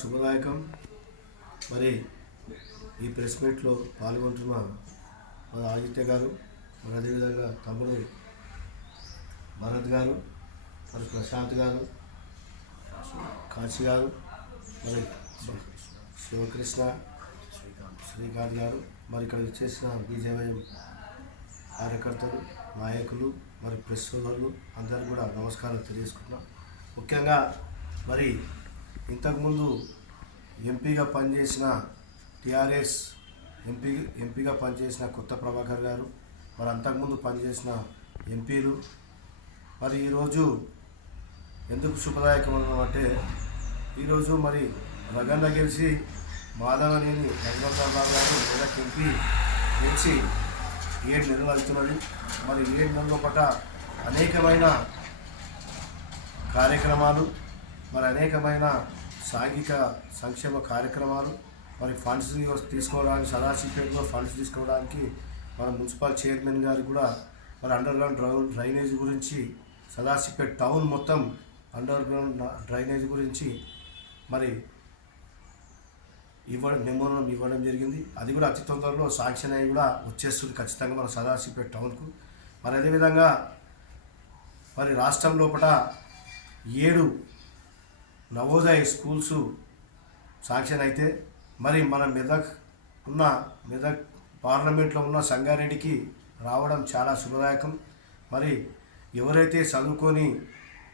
శుభదాయకం. మరి ఈ ప్రెస్ మీట్లో పాల్గొంటున్న మన ఆదిత్య గారు మరి అదేవిధంగా తమ్ముడు భరత్ గారు మరి ప్రశాంత్ గారు కాశీ గారు మరి శివకృష్ణ శ్రీకాంత్ గారు మరి ఇక్కడ వచ్చేసిన బీజేపీ కార్యకర్తలు నాయకులు మరి ప్రెస్ వాళ్ళు అందరికీ కూడా నమస్కారం తెలియజేసుకుంటున్నాం. ముఖ్యంగా మరి ఇంతకుముందు ఎంపీగా పనిచేసిన టీఆర్ఎస్ ఎంపీ ఎంపీగా పనిచేసిన కొత్త ప్రభాకర్ గారు మరి అంతకుముందు పనిచేసిన ఎంపీలు. మరి ఈరోజు ఎందుకు శుభదాయకం అంటే ఈరోజు మరి రగన్న గెలిచి మాధవనేని రఘునాథరావు గారు లేదా ఎంపీ గెలిచి ఏడు నెలలు అవుతున్నది. మరి ఏడు నెలల పట అనేకమైన కార్యక్రమాలు మరి అనేకమైన సాంఘిక సంక్షేమ కార్యక్రమాలు మరి ఫండ్స్ తీసుకోవడానికి సదాశివపేటలో ఫండ్స్ తీసుకోవడానికి మన మున్సిపల్ చైర్మన్ గారు కూడా మరి అండర్ గ్రౌండ్ డ్రైనేజ్ గురించి సదాశివపేట టౌన్ మొత్తం అండర్ గ్రౌండ్ డ్రైనేజ్ గురించి మరి ఇవ్వడం మెమోరం ఇవ్వడం జరిగింది. అది కూడా అతి తొందరలో సాంక్షన్ అయ్యి కూడా వచ్చేస్తుంది ఖచ్చితంగా మన సదాశివపేట టౌన్కు. మరి అదేవిధంగా మరి రాష్ట్రం లోపల ఏడు నవోదయ స్కూల్స్ శాంక్షన్ అయితే మరి మన మెదక్ ఉన్న మెదక్ పార్లమెంట్లో ఉన్న సంగారెడ్డికి రావడం చాలా శుభదాయకం. మరి ఎవరైతే చదువుకొని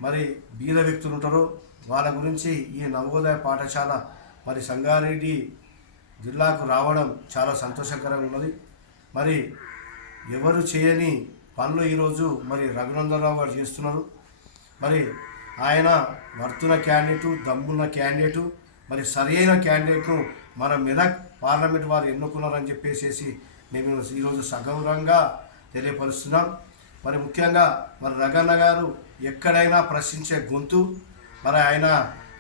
మరి బీద వ్యక్తులు ఉంటారో వాళ్ళ గురించి ఈ నవోదయ పాఠశాల మరి సంగారెడ్డి జిల్లాకు రావడం చాలా సంతోషకరంగా ఉన్నది. మరి ఎవరు చేయని పనులు ఈరోజు మరి రఘునందరావు గారు చేస్తున్నారు. మరి ఆయన వర్తున్న క్యాండిడేటు దమ్మున్న క్యాండిడేటు మరి సరైన క్యాండిడేట్ను మన మెదక్ పార్లమెంట్ వారు ఎన్నుకున్నారని చెప్పేసి మేము ఈరోజు సగౌరవంగా తెలియపరుస్తున్నాం. మరి ముఖ్యంగా మరి రగన్న గారు ఎక్కడైనా ప్రశ్నించే గొంతు మరి ఆయన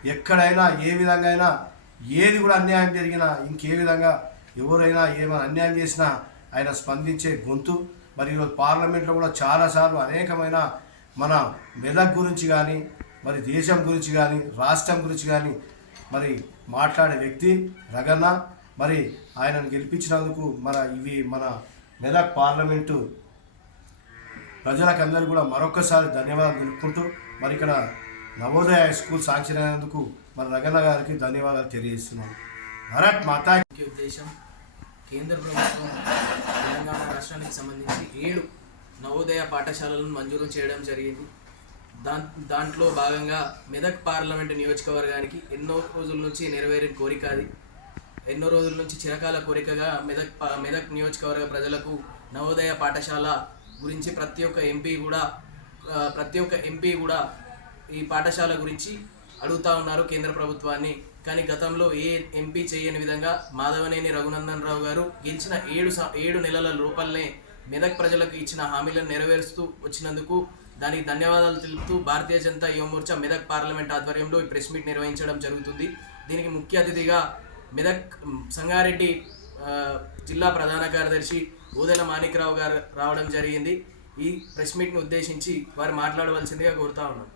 ఎక్కడైనా ఏ విధంగా అయినా ఏది కూడా అన్యాయం జరిగినా ఇంకే విధంగా ఎవరైనా ఏమైనా అన్యాయం చేసినా ఆయన స్పందించే గొంతు. మరి ఈరోజు పార్లమెంట్లో కూడా చాలాసార్లు అనేకమైన మన మెదక్ గురించి కానీ మరి దేశం గురించి కానీ రాష్ట్రం గురించి కానీ మరి మాట్లాడే వ్యక్తి రగన్న. మరి ఆయనను గెలిపించినందుకు మన ఇవి మన మెదక్ పార్లమెంటు ప్రజలకందరూ కూడా మరొకసారి ధన్యవాదాలు తెలుపుకుంటూ మరి ఇక్కడ నవోదయ స్కూల్ సాంక్షన్ అయినందుకు మన రగన్న గారికి ధన్యవాదాలు తెలియజేస్తున్నాను భరత్ మాతా ఉద్దేశం కేంద్ర ప్రభుత్వం తెలంగాణ రాష్ట్రానికి సంబంధించి ఏడు నవోదయ పాఠశాలలను మంజూరు చేయడం జరిగింది. దాంట్లో భాగంగా మెదక్ పార్లమెంటు నియోజకవర్గానికి ఎన్నో రోజుల నుంచి నెరవేరిన కోరిక అది. ఎన్నో రోజుల నుంచి చిరకాల కోరికగా మెదక్ మెదక్ నియోజకవర్గ ప్రజలకు నవోదయ పాఠశాల గురించి ప్రతి ఒక్క ఎంపీ కూడా ప్రతి ఒక్క ఎంపీ కూడా ఈ పాఠశాల గురించి అడుగుతా ఉన్నారు కేంద్ర ప్రభుత్వాన్ని. కానీ గతంలో ఏ ఎంపీ చేయని విధంగా మాధవనేని రఘునందన్ రావు గారు గెలిచిన ఏడు ఏడు నెలల లోపలనే మెదక్ ప్రజలకు ఇచ్చిన హామీలను నెరవేరుస్తూ వచ్చినందుకు దానికి ధన్యవాదాలు తెలుపుతూ భారతీయ జనతా యువమోర్చా మెదక్ పార్లమెంట్ ఆధ్వర్యంలో ఈ ప్రెస్ మీట్ నిర్వహించడం జరుగుతుంది. దీనికి ముఖ్య అతిథిగా మెదక్ సంగారెడ్డి జిల్లా ప్రధాన కార్యదర్శి ఊదెల మాణిక్రావు గారు రావడం జరిగింది. ఈ ప్రెస్ మీట్ని ఉద్దేశించి వారు మాట్లాడవలసిందిగా కోరుతా ఉన్నాం.